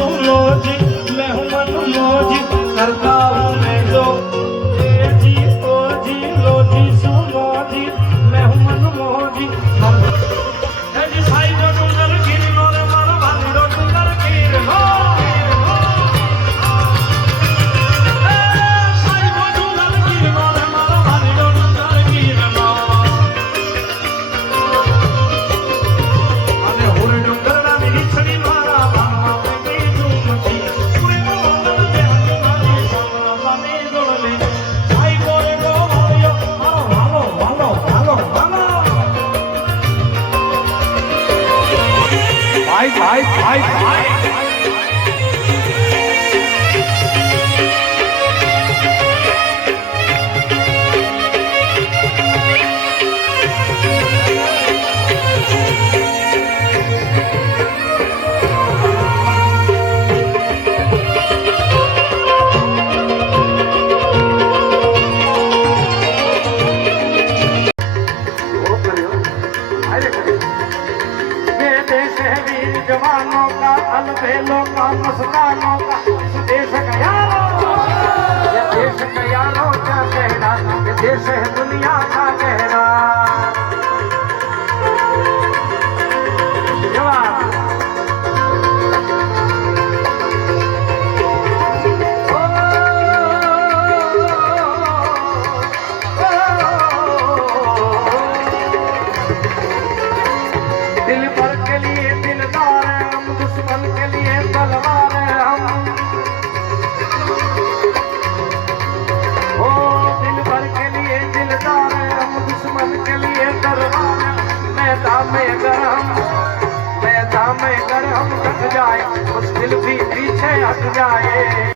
सुनो जी मैं हूँ मनमोज करता हूँ मैं जो जी ओ जी लो जी सुनो जी मैं हूँ मनमोज जी साई जो डूंगर गिर लो रे मारो भाली रो डूंगर गिर लो साई जो डूंगर गिर लो रे मारो भाली रो डूंगर गिर लो અને હોર ડુંગરના નીચડી મારા ભાવના પેટી ઝૂમતી પૂરે મોહન દે હનુમાની સોનાની જોડલે સાઈ બોલે ગો વાળ્યો મારો વાલો વાલો વાલો વાલો ભાઈ ભાઈ ભાઈ ભાઈ जवानों का अलबेलों का मस्तानों का इस देश का यारो ये देश का यारो क्या कहना ये देश है दुनिया का कहना जवान दिल भर के लिए दिलदार है हम दुश्मन के लिए तलवार है हम ओ दिल भर के लिए दिलदार है हम दुश्मन के लिए तलवार है मैदान में अगर हम कट जाए मुश्किल भी पीछे हट जाए